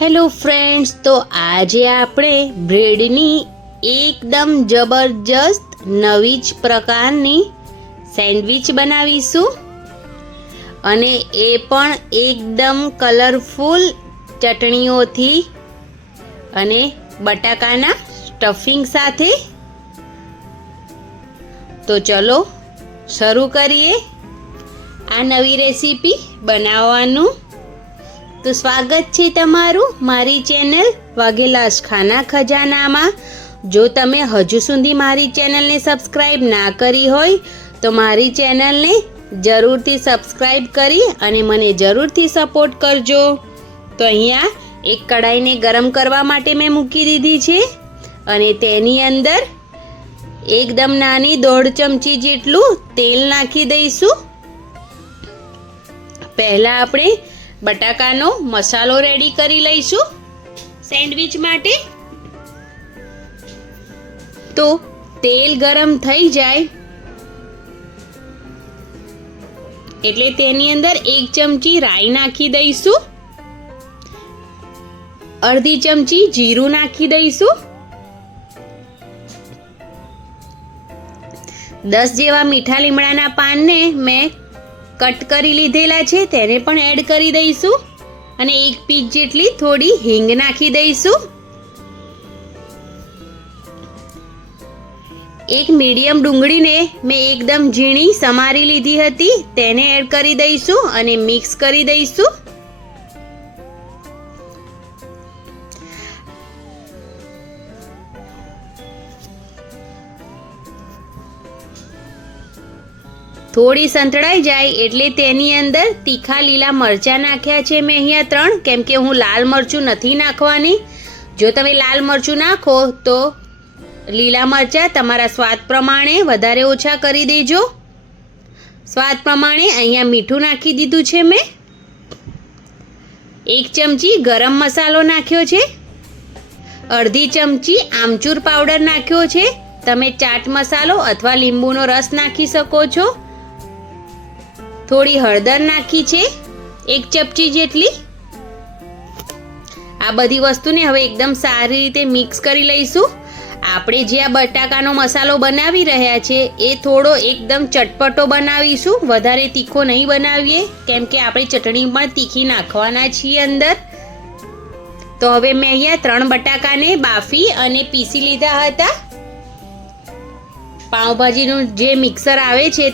Hello friends, તો આજે આપણે બ્રેડની એકદમ જબરજસ્ત નવી જ પ્રકારની સેન્ડવિચ બનાવીશું અને એ પણ એકદમ કલરફુલ ચટણીઓથી અને બટાકાના સ્ટફિંગ સાથે। તો ચલો શરૂ કરીએ આ નવી રેસીપી બનાવવાનું। તો સ્વાગત છે તમારું મારી ચેનલ વાઘેલાસ ખાના ખજાનામાં। જો તમે હજુ સુધી મારી ચેનલને સબસ્ક્રાઈબ ના કરી હોય તો મારી ચેનલને જરૂરથી સબસ્ક્રાઈબ કરી અને મને જરૂરથી સપોર્ટ કરજો। તો અહીંયા એક કઢાઈને ગરમ કરવા માટે મેં મૂકી દીધી છે અને તેની અંદર એકદમ નાની 1.5 ચમચી જેટલું તેલ નાખી દઈશું। પહેલા આપણે બટાકાનો મસાલો રેડી કરી લઈશું સેન્ડવિચ માટે। તો તેલ ગરમ થઈ જાય એટલે તેની અંદર 1 ચમચી રાઈ નાખી દઈશું, અડધી ચમચી જીરું નાખી દઈશું, 10 જેવા મીઠા લીમડાના પાનને મેં કટ કરી લીધેલા છે તેને પણ એડ કરી દઈશું અને 1 પીસ જેટલી થોડી હિંગ નાખી દઈશું। એક મીડિયમ ડુંગળીને મેં એકદમ ઝીણી સમારી લીધી હતી તેને એડ કરી દઈશું અને મિક્સ કરી દઈશું। થોડી સંતળાઈ જાય એટલે તેની અંદર તીખા લીલા મરચાં નાખ્યા છે મેં અહીંયા 3, કેમ કે હું લાલ મરચું નથી નાખવાની। જો તમે લાલ મરચું નાખો તો લીલા મરચાં તમારા સ્વાદ પ્રમાણે વધારે ઓછા કરી દેજો। સ્વાદ પ્રમાણે અહીંયા મીઠું નાખી દીધું છે મેં, 1 ચમચી ગરમ મસાલો નાખ્યો છે, અડધી ચમચી આમચૂર પાવડર નાખ્યો છે, તમે ચાટ મસાલો અથવા લીંબુનો રસ નાખી શકો છો। થોડી હળદર નાખી છે 1 ચમચી જેટલી। આ બધી વસ્તુને હવે એકદમ સારી રીતે મિક્સ કરી લઈશું। આપણે જે આ બટાકાનો મસાલો બનાવી રહ્યા છે એ થોડો એકદમ ચટપટો બનાવીશું, વધારે તીખો નહીં બનાવીએ કેમ કે આપણે ચટણી પણ તીખી નાખવાના છીએ અંદર। તો હવે મેં અહીંયા 3 બટાકાને બાફી અને પીસી લીધા હતા। પાઉંભાજીનું જે મિક્સર આવે છે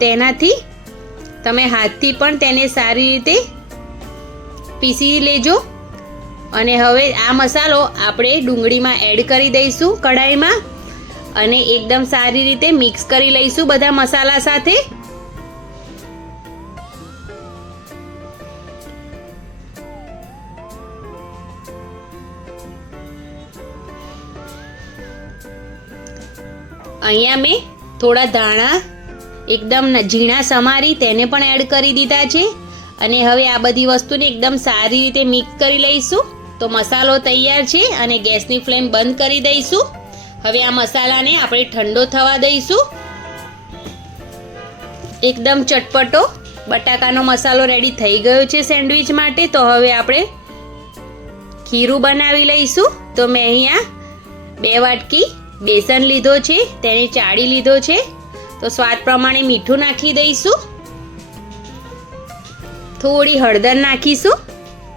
તેનાથી તમે હાથથી પણ તેને સારી રીતે પીસી લેજો। અને હવે આ મસાલો આપણે ડુંગળીમાં એડ કરી દઈશું કઢાઈમાં અને એકદમ સારી રીતે મિક્સ કરી લઈશું બધા મસાલા સાથે। અહીંયા મેં થોડા ધાણા એકદમ ઝીણા સમારી તેને પણ એડ કરી દીધા છે અને હવે આ બધી વસ્તુને એકદમ સારી રીતે મિક્સ કરી લઈશું। તો મસાલો તૈયાર છે અને ગેસની ફ્લેમ બંધ કરી દઈશું। હવે આ મસાલાને આપણે ઠંડો થવા દઈશું। એકદમ ચટપટો બટાકાનો મસાલો રેડી થઈ ગયો છે સેન્ડવિચ માટે। તો હવે આપણે ખીરું બનાવી લઈશું। તો મેં અહીંયા 2 વાટકી બેસન લીધો છે તેને ચાળી લીધો છે। તો સ્વાદ પ્રમાણે મીઠું નાખી દઈશું, થોડી હળદર નાખીશું,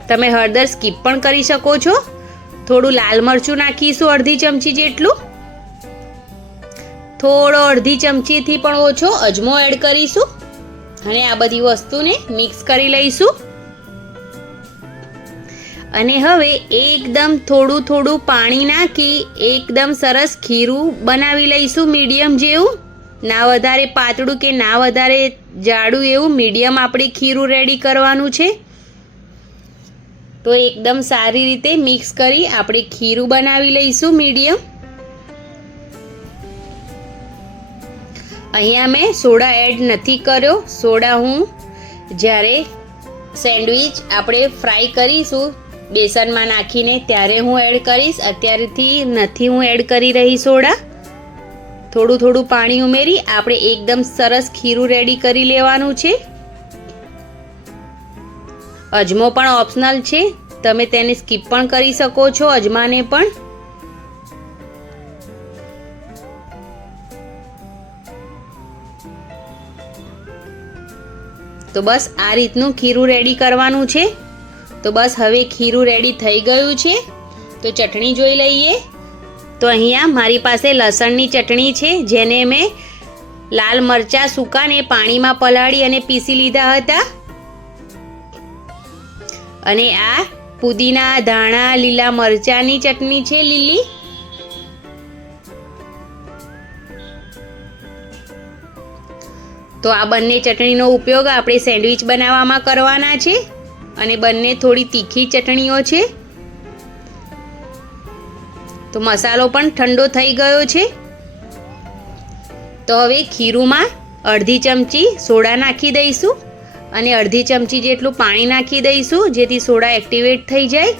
તમે હળદર સ્કીપ પણ કરી શકો છો। થોડું લાલ મરચું નાખીશું અડધી ચમચી જેટલું, થોડો અડધી ચમચીથી પણ ઓછો અજમો એડ કરીશું અને આ બધી વસ્તુને મિક્સ કરી લઈશું। અને હવે એકદમ થોડું પાણી નાખી એકદમ સરસ ખીરું બનાવી લઈશું, મીડિયમ જેવું, ના વધારે પાતળું કે ના વધારે જાડું એવું મીડિયમ આપણે ખીરું રેડી કરવાનું છે। તો એકદમ સારી રીતે મિક્સ કરી આપણે ખીરું બનાવી લઈશું મીડિયમ। અહીંયા મેં સોડા એડ નથી કર્યો, સોડા હું જ્યારે સેન્ડવિચ આપણે ફ્રાય કરીશું બેસનમાં નાખીને ત્યારે હું એડ કરીશ, અત્યારથી નથી હું એડ કરી રહી સોડા। થોડું પાણી ઉમેરી આપણે એકદમ સરસ ખીરું રેડી કરી લેવાનું છે। અજમો પણ ઓપ્શનલ છે, તમે તેને સ્કીપ પણ કરી શકો છો, અજમાને પણ. તો બસ આ રીતનું ખીરું રેડી કરવાનું છે. તો બસ હવે ખીરું રેડી થઈ ગયું છે. તો ચટણી જોઈ લઈએ. તો અહીંયા મારી પાસે લસણની ચટણી છે, જેને મેં લાલ મરચાં સૂકાને પાણીમાં પલાળી અને પીસી લીધા હતા. અને આ પુદીના, ધાણા, લીલા મરચાંની ચટણી છે, લીલી. તો આ બંને ચટણીનો ઉપયોગ આપણે સેન્ડવિચ બનાવવામાં કરવાના છે. અને બંને થોડી તીખી ચટણીઓ છે. તો મસાલો પણ ઠંડો થઈ ગયો છે. તો હવે ખીરુંમાં અડધી ચમચી સોડા નાખી દઈશું અને અડધી ચમચી જેટલું પાણી નાખી દઈશું, જેથી સોડા એક્ટિવેટ થઈ જાય.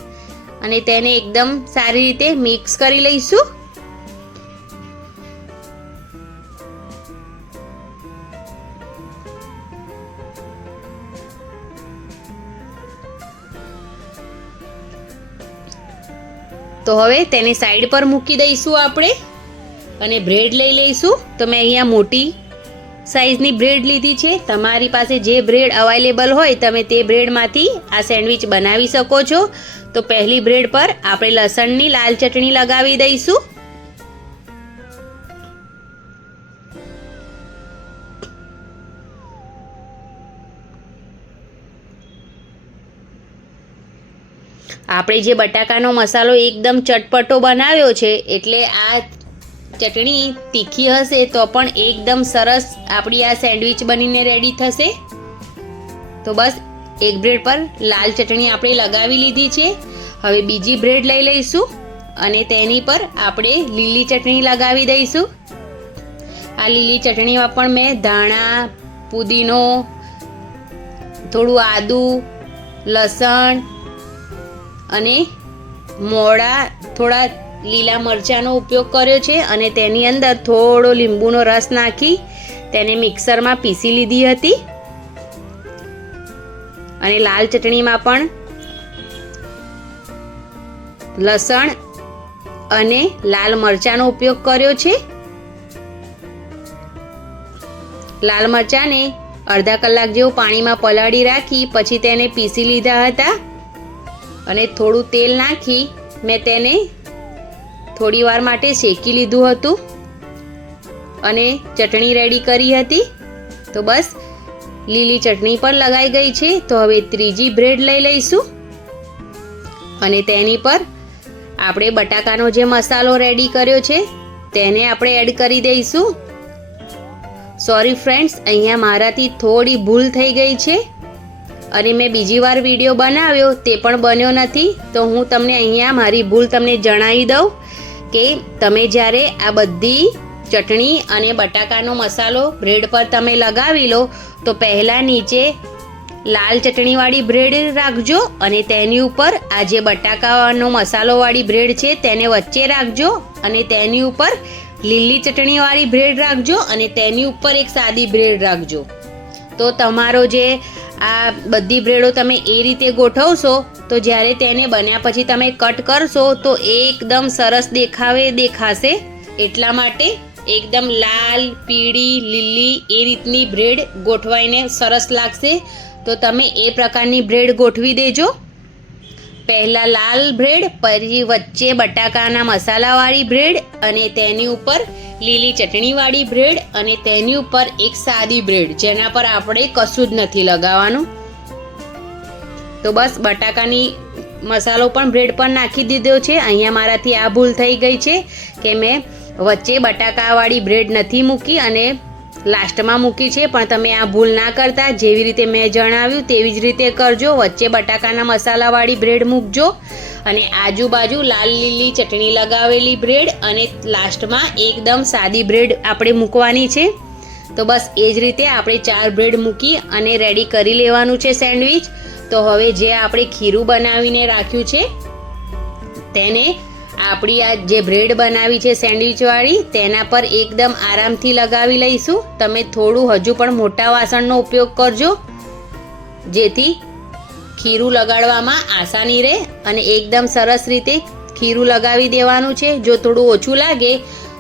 અને તેને એકદમ સારી રીતે મિક્સ કરી લઈશું. તો હવે તેને સાઈડ પર મૂકી દઈશું આપણે અને બ્રેડ લઈ લઈશું. તો મેં અહીંયા મોટી સાઈઝની બ્રેડ લીધી છે. તમારી પાસે જે બ્રેડ અવેલેબલ હોય તમે તે બ્રેડમાંથી આ સેન્ડવિચ બનાવી શકો છો. તો પહેલી બ્રેડ પર આપણે લસણની લાલ ચટણી લગાવી દઈશું. આપણે જે બટાકાનો મસાલો એકદમ ચટપટો બનાવ્યો છે, એટલે આ ચટણી તીખી હશે તો પણ એકદમ સરસ આપણી આ સેન્ડવિચ બનીને રેડી થશે. તો બસ એક બ્રેડ પર લાલ ચટણી આપણે લગાવી લીધી છે. હવે બીજી બ્રેડ લઈ લઈશું અને તેની પર આપણે લીલી ચટણી લગાવી દઈશું. આ લીલી ચટણીમાં પણ મેં ધાણા, પુદીનો, થોડું આદું, લસણ અને મોળા થોડા લીલા મરચાંનો ઉપયોગ કર્યો છે. અને તેની અંદર થોડો લીંબુનો રસ નાખી તેને મિક્સરમાં પીસી લીધી હતી. અને લાલ ચટણીમાં પણ લસણ અને લાલ મરચાંનો ઉપયોગ કર્યો છે. લાલ મરચાંને અડધા કલાક જેવું પાણીમાં પલાળી રાખી પછી તેને પીસી લીધા હતા. અને થોડું તેલ નાખી મેં તેને થોડી વાર માટે શેકી લીધું હતું અને ચટણી રેડી કરી હતી. તો બસ લીલી ચટણી પણ લગાઈ ગઈ છે. તો હવે ત્રીજી બ્રેડ લઈ લઈશું અને તેની પર આપણે બટાકાનો જે મસાલો રેડી કર્યો છે તેને આપણે એડ કરી દઈશું. સોરી ફ્રેન્ડ્સ, અહીંયા મારાથી થોડી ભૂલ થઈ ગઈ છે અને મેં બીજી વાર વિડીયો બનાવ્યો તે પણ બન્યો નથી. તો હું તમને અહીંયા મારી ભૂલ તમને જણાવી દઉં કે તમે જ્યારે આ બધી ચટણી અને બટાકાનો મસાલો બ્રેડ પર તમે લગાવી લો તો પહેલાં નીચે લાલ ચટણીવાળી બ્રેડ રાખજો અને તેની ઉપર આ જે બટાકાનો મસાલોવાળી બ્રેડ છે તેને વચ્ચે રાખજો અને તેની ઉપર લીલી ચટણીવાળી બ્રેડ રાખજો અને તેની ઉપર એક સાદી બ્રેડ રાખજો. તો તમારો જે આ બધી બ્રેડો તમે એ રીતે ગોઠવશો તો જ્યારે તેને બન્યા પછી તમે કટ કરશો તો એકદમ સરસ દેખાશે. એટલા માટે એકદમ લાલ, પીળી, લીલી એ રીતની બ્રેડ ગોઠવાઈને સરસ લાગશે. તો તમે એ પ્રકારની બ્રેડ ગોઠવી દેજો. પહેલાં લાલ બ્રેડ, પછી વચ્ચે બટાકાના મસાલાવાળી બ્રેડ અને તેની ઉપર લીલી ચટણીવાળી બ્રેડ અને તેની ઉપર એક સાદી બ્રેડ જેના પર આપણે કશું જ નથી લગાવવાનું. તો બસ બટાકાની મસાલો પણ બ્રેડ પર નાખી દીધો છે. અહીંયા મારાથી આ ભૂલ થઈ ગઈ છે કે મેં વચ્ચે બટાકાવાળી બ્રેડ નથી મૂકી અને લાસ્ટમાં મૂકી છે. પણ તમે આ ભૂલ ના કરતા, જેવી રીતે મેં જણાવ્યું તેવી જ રીતે કરજો. વચ્ચે બટાકાના મસાલાવાળી બ્રેડ મૂકજો અને આજુબાજુ લાલ લીલી ચટણી લગાવેલી બ્રેડ અને લાસ્ટમાં એકદમ સાદી બ્રેડ આપણે મૂકવાની છે. તો બસ એ જ રીતે આપણે 4 બ્રેડ મૂકી અને રેડી કરી લેવાનું છે સેન્ડવિચ. તો હવે જે આપણે ખીરું બનાવીને રાખ્યું છે તેને આપણી આ જે બ્રેડ બનાવી છે સેન્ડવિચવાળી તેના પર એકદમ આરામથી લગાવી લઈશું. તમે થોડું હજુ પણ મોટા વાસણનો ઉપયોગ કરજો જેથી ખીરું લગાડવામાં આસાની રહે અને એકદમ સરસ રીતે ખીરું લગાવી દેવાનું છે. જો થોડું ઓછું લાગે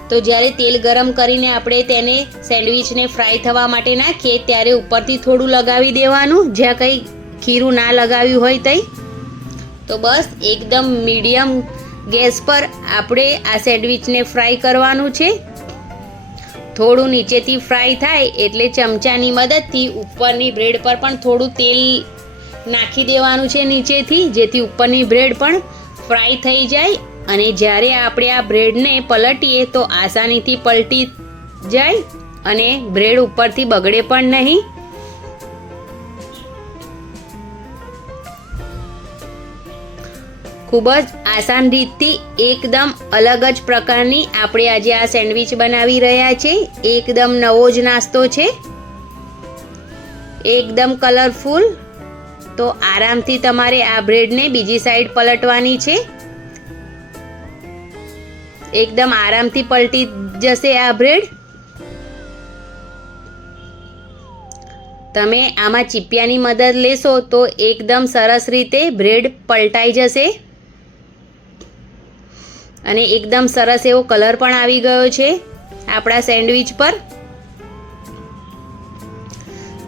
તો જ્યારે તેલ ગરમ કરીને આપણે તેને સેન્ડવિચને ફ્રાય થવા માટે નાખીએ ત્યારે ઉપરથી થોડું લગાવી દેવાનું, જ્યાં કંઈ ખીરું ના લગાવ્યું હોય તઈ. તો બસ એકદમ મીડિયમ ગેસ પર આપણે આ સેન્ડવિચને ફ્રાય કરવાનું છે. થોડું નીચેથી ફ્રાય થાય એટલે ચમચાની મદદથી ઉપરની બ્રેડ પર પણ થોડું તેલ નાખી દેવાનું છે નીચેથી, જેથી ઉપરની બ્રેડ પણ ફ્રાય થઈ જાય અને જ્યારે આપણે આ બ્રેડને પલટીએ તો આસાનીથી પલટી જાય અને બ્રેડ ઉપરથી બગડે પણ નહીં. ખૂબ જ આસાન રીતથી એકદમ અલગ જ પ્રકારની આપણે આજે આ સેન્ડવિચ બનાવી રહ્યા છે. એકદમ નવો જ નાસ્તો છે, એકદમ કલરફુલ. તો આરામથી તમારે આ બ્રેડને બીજી સાઈડ પલટવાની છે. એકદમ આરામથી પલટી જશે આ બ્રેડ. તમે આમાં ચીપિયાની મદદ લેશો તો એકદમ સરસ રીતે બ્રેડ પલટાઈ જશે અને એકદમ સરસ એવો કલર પણ આવી ગયો છે આપણા સેન્ડવિચ પર.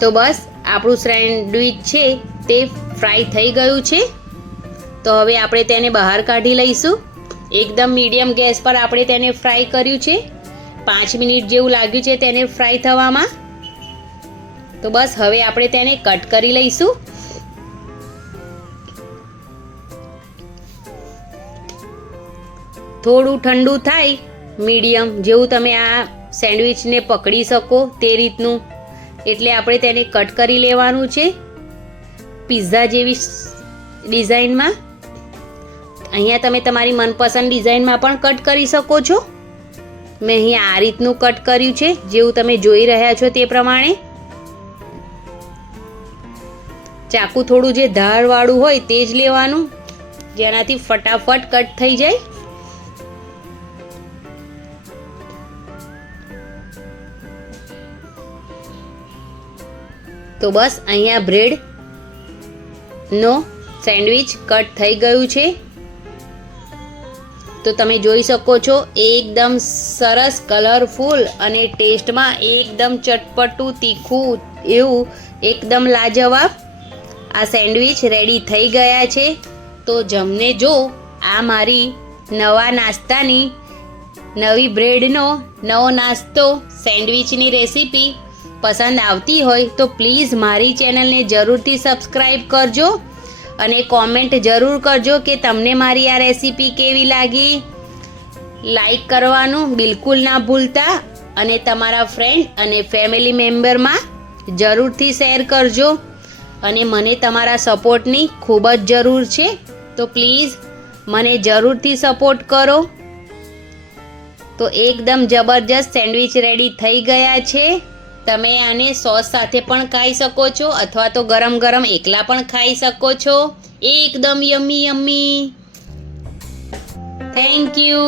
તો બસ આપણું સેન્ડવિચ છે તે ફ્રાય થઈ ગયું છે. તો હવે આપણે તેને બહાર કાઢી લઈશું. એકદમ મીડિયમ ગેસ પર આપણે તેને ફ્રાય કર્યું છે. 5 મિનિટ જેવું લાગ્યું છે તેને ફ્રાય થવામાં. તો બસ હવે આપણે તેને કટ કરી લઈશું. થોડું ઠંડુ થાય મીડિયમ જેવું તમે આ સેન્ડવિચને પકડી શકો તે રીતનું, એટલે આપણે તેને કટ કરી લેવાનું છે પિઝા જેવી ડિઝાઇનમાં. અહીંયા તમે તમારી મનપસંદ ડિઝાઇનમાં પણ કટ કરી શકો છો. મેં અહીંયા આ રીતનું કટ કર્યું છે જેવું તમે જોઈ રહ્યા છો તે પ્રમાણે. ચાકુ થોડું જે ધારવાળું હોય તે જ લેવાનું, જેનાથી ફટાફટ કટ થઈ જાય. તો બસ અહીંયા બ્રેડનો સેન્ડવિચ કટ થઈ ગયું છે. તો તમે જોઈ શકો છો એકદમ સરસ કલરફુલ અને ટેસ્ટમાં એકદમ ચટપટું તીખું એવું એકદમ લાજવાબ આ સેન્ડવિચ રેડી થઈ ગયા છે. તો જમને જો આ મારી નવા નાસ્તાની નવી બ્રેડનો નવો નાસ્તો સેન્ડવિચની રેસીપી પસંદ આવતી હોય તો પ્લીઝ મારી ચેનલને જરૂરથી સબસ્ક્રાઈબ કરજો અને કોમેન્ટ જરૂર કરજો કે તમને મારી આ રેસીપી કેવી લાગી. લાઈક કરવાનું બિલકુલ ના ભૂલતા અને તમારા ફ્રેન્ડ અને ફેમિલી મેમ્બરમાં જરૂરથી શેર કરજો. અને મને તમારા સપોર્ટની ખૂબ જ જરૂર છે, તો પ્લીઝ મને જરૂરથી સપોર્ટ કરો. તો એકદમ જબરજસ્ત સેન્ડવિચ રેડી થઈ ગયા છે. તમે આને સોસ સાથે પણ ખાઈ શકો છો અથવા તો ગરમ ગરમ એકલા પણ ખાઈ શકો છો. એકદમ યમ્મી યમ્મી. Thank you.